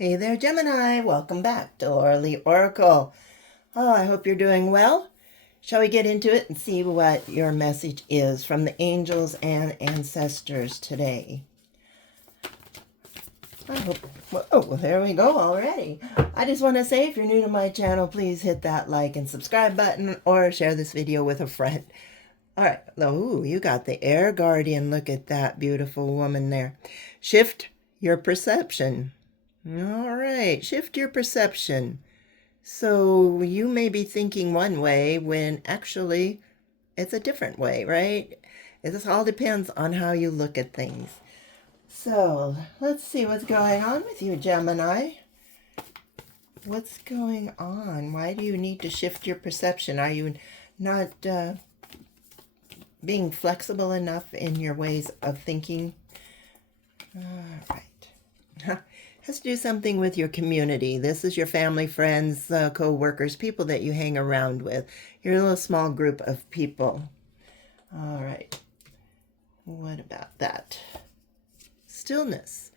Hey there, Gemini. Welcome back to Laura Lee Oracle. Oh, I hope you're doing well. Shall we get into it and see what your message is from the angels and ancestors today? I hope. Oh, well, there we go already. I just want to say, if you're new to my channel, please hit that like and subscribe button or share this video with a friend. All right. Oh, you got the air guardian. Look at that beautiful woman there. Shift your perception. All right, shift your perception. So you may be thinking one way when actually it's a different way, right? This all depends on how you look at things. So let's see what's going on with you, Gemini. What's going on? Why do you need to shift your perception? Are you not being flexible enough in your ways of thinking? All right. Has to do something with your community. This is your family, friends, co-workers, people that you hang around with. You're a little small group of people. All right. What about that? Stillness.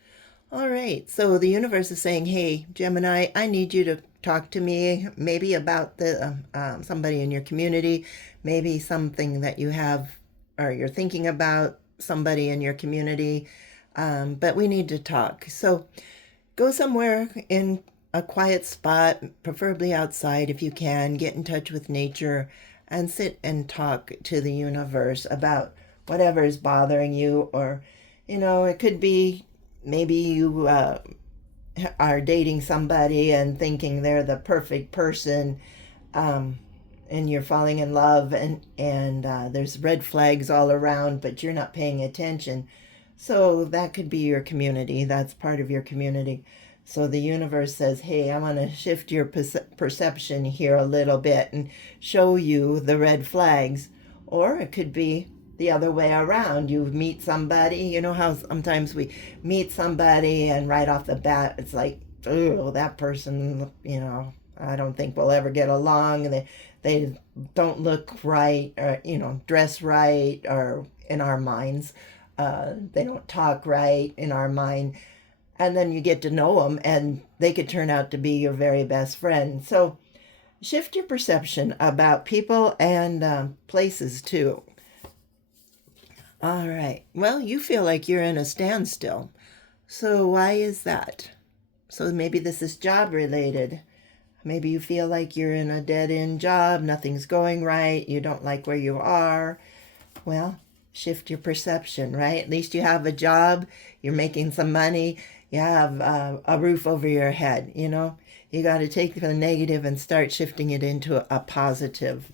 All right. So the universe is saying, hey, Gemini, I need you to talk to me maybe about the somebody in your community, maybe something that you have or you're thinking about somebody in your community, but we need to talk. So go somewhere in a quiet spot, preferably outside if you can. Get in touch with nature and sit and talk to the universe about whatever is bothering you. Or, it could be maybe you are dating somebody and thinking they're the perfect person, and you're falling in love, and there's red flags all around, but you're not paying attention. So that could be your community. That's part of your community. So the universe says, hey, I want to shift your perception here a little bit and show you the red flags. Or it could be the other way around. You meet somebody, you know how sometimes we meet somebody and right off the bat, it's like, oh, that person, I don't think we'll ever get along. They don't look right, or, dress right, or in our minds. They don't talk right in our mind. And then you get to know them, and they could turn out to be your very best friend. So shift your perception about people and places too. All right. Well, you feel like you're in a standstill. So why is that? So maybe this is job related. Maybe you feel like you're in a dead-end job. Nothing's going right. You don't like where you are. Well, shift your perception, right? At least you have a job, you're making some money, you have a roof over your head, You got to take the negative and start shifting it into a positive.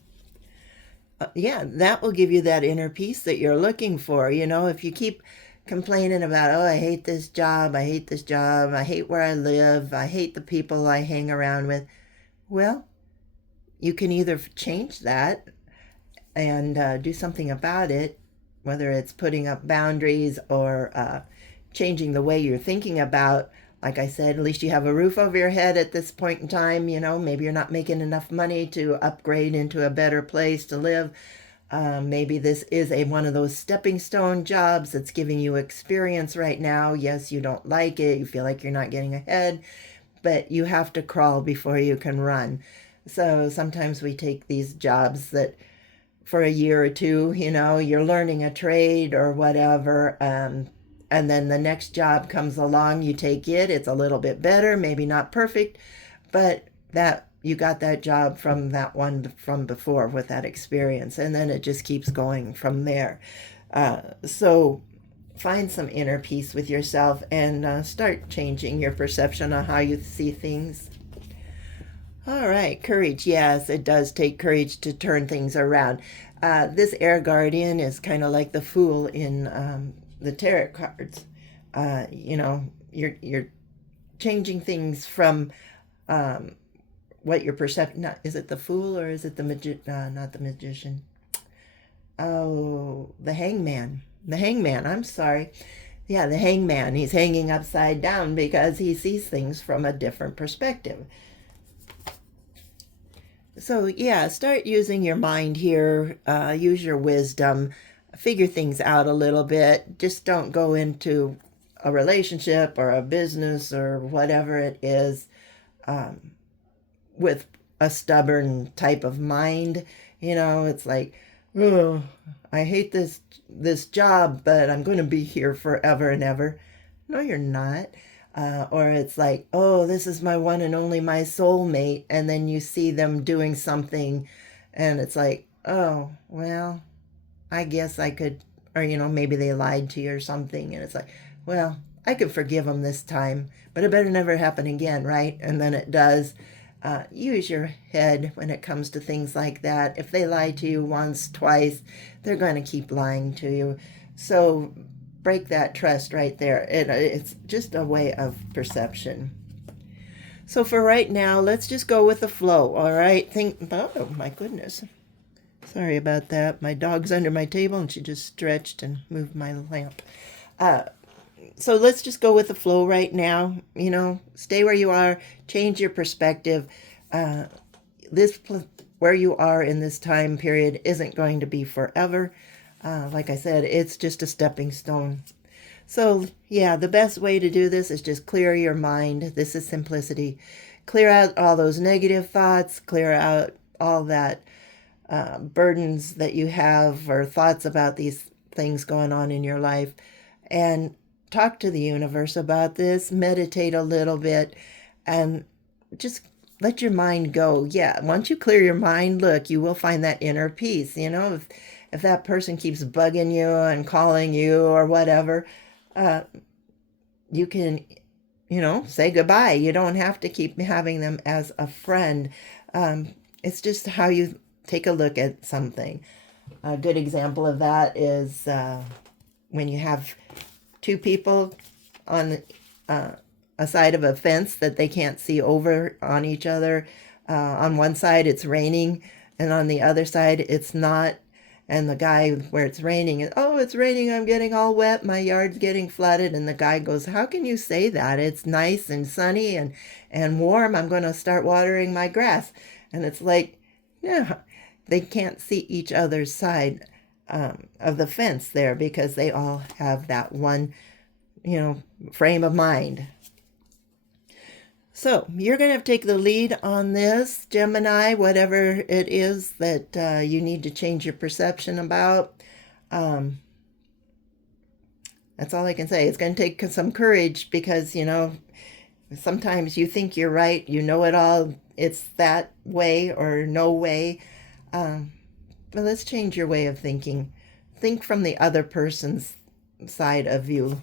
Yeah, that will give you that inner peace that you're looking for. If you keep complaining about, oh, I hate this job, I hate this job, I hate where I live, I hate the people I hang around with. Well, you can either change that and do something about it, whether it's putting up boundaries or changing the way you're thinking about, like I said, at least you have a roof over your head at this point in time. Maybe you're not making enough money to upgrade into a better place to live. Maybe this is one of those stepping stone jobs that's giving you experience right now. Yes, you don't like it. You feel like you're not getting ahead, but you have to crawl before you can run. So sometimes we take these jobs that for a year or two, you're learning a trade or whatever. And then the next job comes along, you take it, it's a little bit better, maybe not perfect, but that you got that job from that one from before with that experience. And then it just keeps going from there. So find some inner peace with yourself and start changing your perception on how you see things. All right, courage. Yes, it does take courage to turn things around. This air guardian is kind of like the fool in the tarot cards. You're changing things from what your perception. Not, is it the fool or is it the not the magician? Oh, the hangman. The hangman. I'm sorry. Yeah, the hangman. He's hanging upside down because he sees things from a different perspective. So yeah, start using your mind here, use your wisdom, figure things out a little bit. Just don't go into a relationship or a business or whatever it is, with a stubborn type of mind. It's like, oh, I hate this job, but I'm going to be here forever and ever. No, you're not. Or it's like, oh, this is my one and only, my soulmate, and then you see them doing something, and it's like, oh, well, I guess I could, or maybe they lied to you or something, and it's like, well, I could forgive them this time, but it better never happen again, right? And then it does. Use your head when it comes to things like that. If they lie to you once, twice, they're going to keep lying to you. So break that trust right there. It's just a way of perception. So for right now, let's just go with the flow, all right? Oh, my goodness. Sorry about that. My dog's under my table, and she just stretched and moved my lamp. So let's just go with the flow right now. Stay where you are, change your perspective. This where you are in this time period isn't going to be forever. Like I said, it's just a stepping stone. So yeah, the best way to do this is just clear your mind. This is simplicity. Clear out all those negative thoughts, clear out all that burdens that you have or thoughts about these things going on in your life, and talk to the universe about this, meditate a little bit, and just let your mind go. Yeah, once you clear your mind, look, you will find that inner peace. If that person keeps bugging you and calling you or whatever, you can, say goodbye. You don't have to keep having them as a friend. It's just how you take a look at something. A good example of that is when you have two people on a side of a fence that they can't see over on each other. On one side it's raining, and on the other side it's not. And the guy where it's raining, oh, it's raining, I'm getting all wet, my yard's getting flooded. And the guy goes, how can you say that? It's nice and sunny and warm. I'm going to start watering my grass. And it's like, yeah, they can't see each other's side of the fence there, because they all have that one, frame of mind. So you're going to have to take the lead on this, Gemini, whatever it is that you need to change your perception about. That's all I can say. It's going to take some courage, because, sometimes you think you're right, you know it all, it's that way or no way. But let's change your way of thinking. Think from the other person's side of you.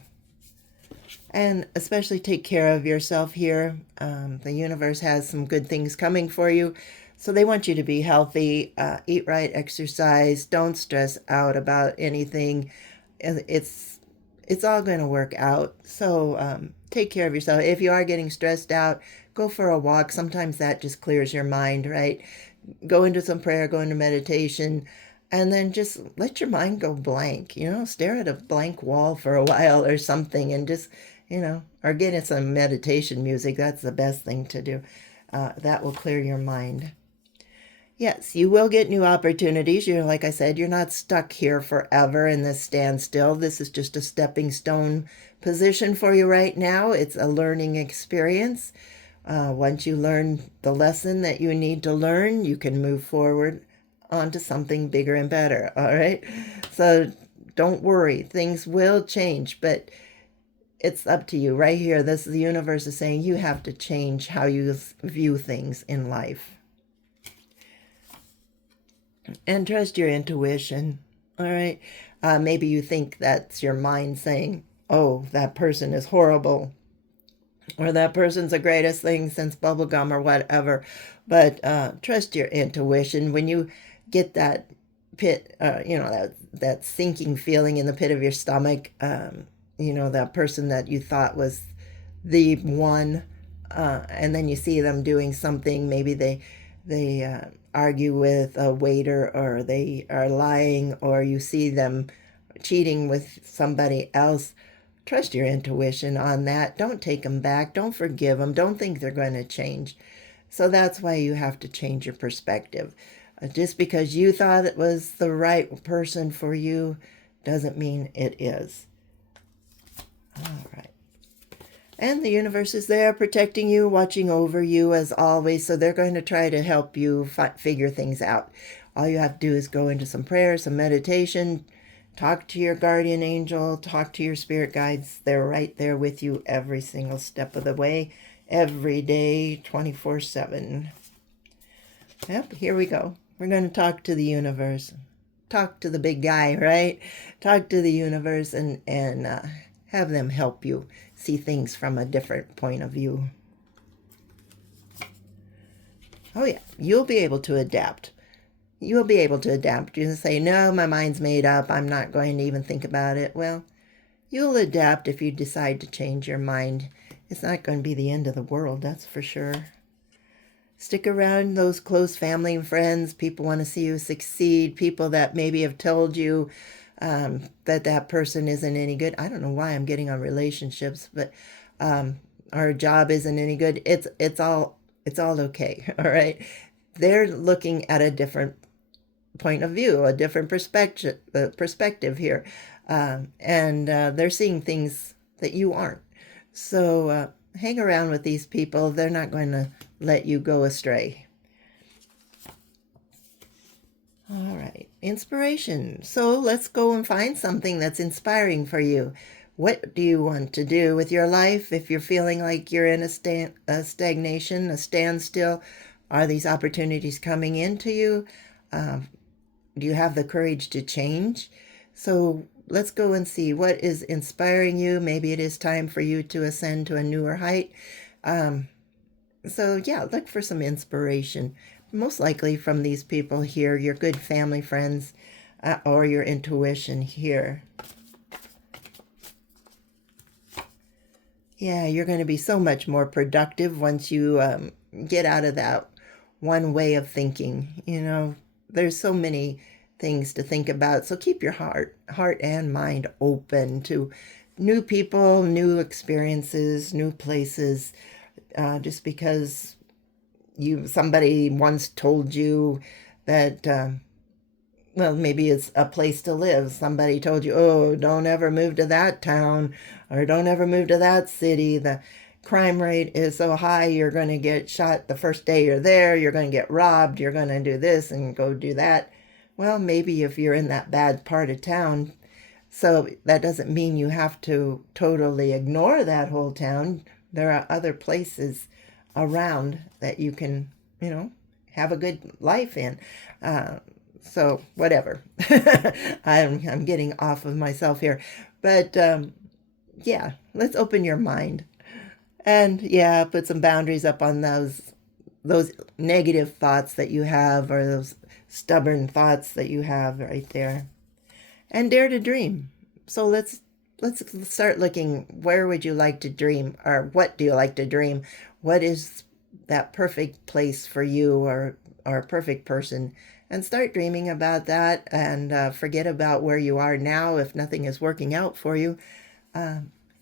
And especially take care of yourself here. The universe has some good things coming for you. So they want you to be healthy, eat right, exercise, don't stress out about anything. It's all going to work out. So take care of yourself. If you are getting stressed out, go for a walk. Sometimes that just clears your mind, right? Go into some prayer, go into meditation, and then just let your mind go blank. Stare at a blank wall for a while or something, and just or get in some meditation music. That's the best thing to do. That will clear your mind. Yes, you will get new opportunities. Like I said, you're not stuck here forever in this standstill. This is just a stepping stone position for you right now. It's a learning experience. Once you learn the lesson that you need to learn, you can move forward onto something bigger and better. All right. So don't worry. Things will change, but it's up to you right here. The universe is saying you have to change how you view things in life. And trust your intuition. All right. Maybe you think that's your mind saying, oh, that person is horrible, or that person's the greatest thing since bubblegum, or whatever. But trust your intuition. When you get that pit, that sinking feeling in the pit of your stomach, that person that you thought was the one, and then you see them doing something. Maybe they argue with a waiter, or they are lying, or you see them cheating with somebody else. Trust your intuition on that. Don't take them back. Don't forgive them. Don't think they're going to change. So that's why you have to change your perspective. Just because you thought it was the right person for you doesn't mean it is. All right. And the universe is there protecting you, watching over you as always. So they're going to try to help you figure things out. All you have to do is go into some prayer, some meditation, talk to your guardian angel, talk to your spirit guides. They're right there with you every single step of the way, every day, 24/7. Yep, here we go. We're going to talk to the universe. Talk to the big guy, right? Talk to the universe and have them help you see things from a different point of view. Oh yeah, you'll be able to adapt. You'll be able to adapt. You can say, no, my mind's made up. I'm not going to even think about it. Well, you'll adapt if you decide to change your mind. It's not going to be the end of the world, that's for sure. Stick around those close family and friends. People want to see you succeed. People that maybe have told you that person isn't any good. I don't know why I'm getting on relationships, but our job isn't any good. It's all okay. All right. They're looking at a different point of view, a different perspective here, and they're seeing things that you aren't. So hang around with these people. They're not going to let you go astray. All right, inspiration. So let's go and find something that's inspiring for you. What do you want to do with your life? If you're feeling like you're in a stagnation, a standstill, are these opportunities coming into you? Do you have the courage to change? So let's go and see what is inspiring you. Maybe it is time for you to ascend to a newer height. So yeah, look for some inspiration. Most likely from these people here, your good family friends, or your intuition here. Yeah, you're going to be so much more productive once you get out of that one way of thinking. You know, there's so many things to think about. So keep your heart and mind open to new people, new experiences, new places. Just because somebody once told you that, well, maybe it's a place to live. Somebody told you, oh, don't ever move to that town, or don't ever move to that city. The crime rate is so high, you're going to get shot the first day you're there. You're going to get robbed. You're going to do this and go do that. Well, maybe if you're in that bad part of town. So that doesn't mean you have to totally ignore that whole town. There are other places around that you can, have a good life in. So whatever. I'm getting off of myself here. But yeah, let's open your mind. And yeah, put some boundaries up on those negative thoughts that you have, or those stubborn thoughts that you have right there. And dare to dream. So let's start looking, where would you like to dream, or what do you like to dream? What is that perfect place for you, or a perfect person? And start dreaming about that, and forget about where you are now if nothing is working out for you.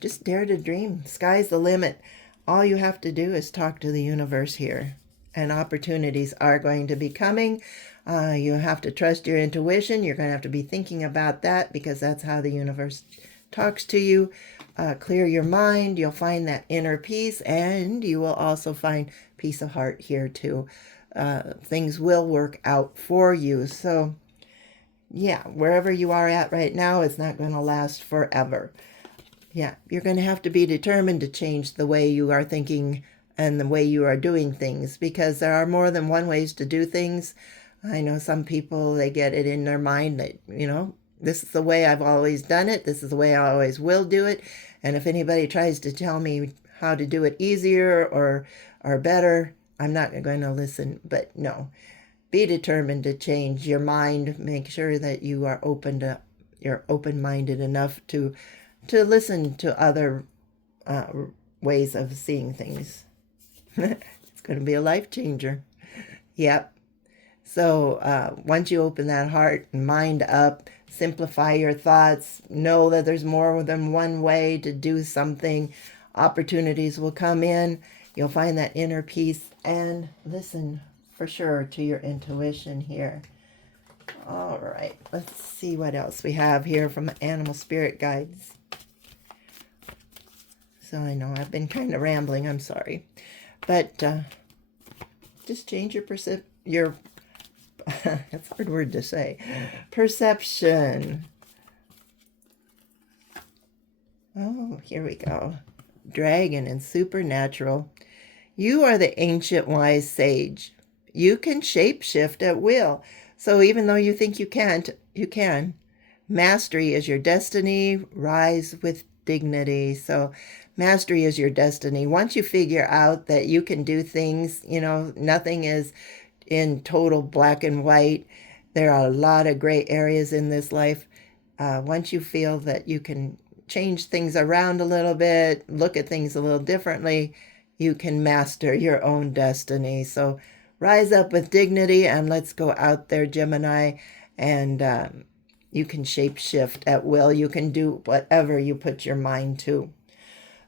Just dare to dream. Sky's the limit. All you have to do is talk to the universe here, and opportunities are going to be coming. You have to trust your intuition. You're going to have to be thinking about that, because that's how the universe talks to you. Clear your mind. You'll find that inner peace, and you will also find peace of heart here too. Things will work out for you. So yeah, wherever you are at right now, it's not going to last forever. Yeah, you're going to have to be determined to change the way you are thinking and the way you are doing things, because there are more than one ways to do things. I know some people, they get it in their mind that, this is the way I've always done it. This is the way I always will do it. And if anybody tries to tell me how to do it easier or better, I'm not going to listen. But no, be determined to change your mind. Make sure that you're open-minded enough to listen to other ways of seeing things. It's going to be a life changer. Yep. So once you open that heart and mind up, simplify your thoughts, know that there's more than one way to do something. Opportunities will come in. You'll find that inner peace, and listen for sure to your intuition here. All right, let's see what else we have here from animal spirit guides. So I know I've been kind of rambling. I'm sorry. But just change your that's a hard word to say. Perception. Oh, here we go. Dragon and supernatural. You are the ancient wise sage. You can shapeshift at will. So even though you think you can't, you can. Mastery is your destiny. Rise with dignity. So mastery is your destiny. Once you figure out that you can do things, nothing is in total black and white. There are a lot of gray areas in this life. Once you feel that you can change things around a little bit, look at things a little differently, you can master your own destiny. So rise up with dignity and let's go out there, Gemini, and you can shapeshift at will. You can do whatever you put your mind to.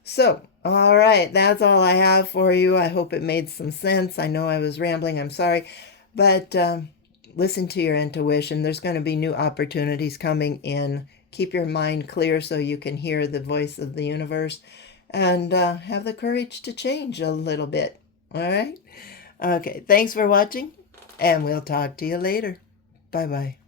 So, all right, that's all I have for you. I hope it made some sense. I know I was rambling. I'm sorry. But listen to your intuition. There's going to be new opportunities coming in. Keep your mind clear so you can hear the voice of the universe and have the courage to change a little bit. All right? Okay, thanks for watching, and we'll talk to you later. Bye-bye.